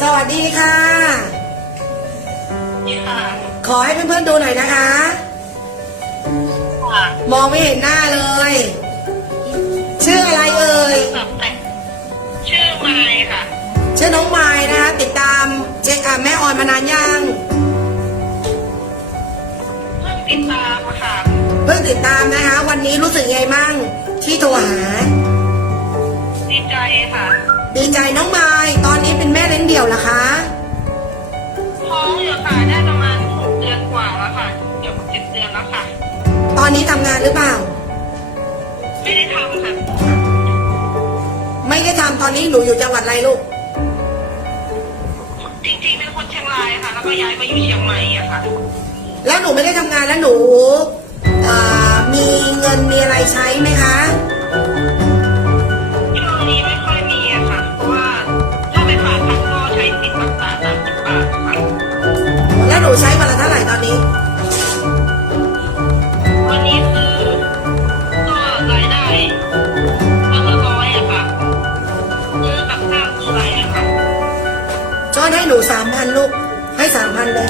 สวัสดีค่ะนี่ค่ะขอให้เพื่อนๆดูหน่อยนะคะ ค่ะมองไม่เห็นหน้าเลย ชื่ออะไรเอ่ยแบบแต่ชื่อไมค์ค่ะ ชื่อน้องไม้นะคะ ติดตามเจ๊อ่าแม่ออนมานานยังเพิ่งติดตามอะค่ะ เพิ่งติดตามนะคะ วันนี้รู้สึกไงมั่งที่โทรหา ดีใจค่ะ ดีใจน้องไม้ หรือเปล่า ไม่ได้ทำค่ะ ไม่ได้ทำตอนนี้หนูอยู่จังหวัดอะไรลูก จริงๆเป็นคนเชียงรายค่ะ แล้วก็ย้ายมาอยู่เชียงใหม่อะค่ะ แล้วหนูไม่ได้ทำงานแล้วหนูอ่ามีเงินมีอะไรใช้ไหมคะ อนให้หนูสามพันลูก ให้สามพันเลย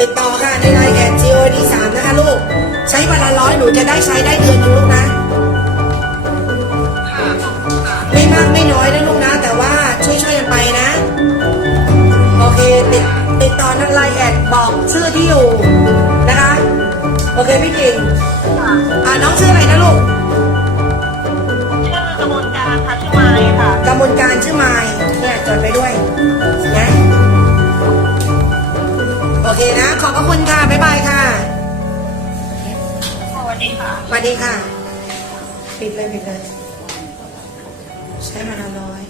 ติดต่อค่ะในไลน์แอด GOD สามนะคะลูก ใช้วันละร้อยหนูจะได้ใช้ได้เดือนนึงลูกนะ ไม่มากไม่น้อยนะลูกนะ แต่ว่าช่วยช่วยๆกันไปนะ โอเค ติดติดต่อนันไลน์แอดบอกชื่อที่อยู่นะคะ โอเคพี่กิ่ง นะ โอเคนะ ขอบพระคุณค่ะ บ๊ายบายค่ะ สวัสดีค่ะ สวัสดีค่ะ ปิดเลยปิดเลย ใช้มาละร้อย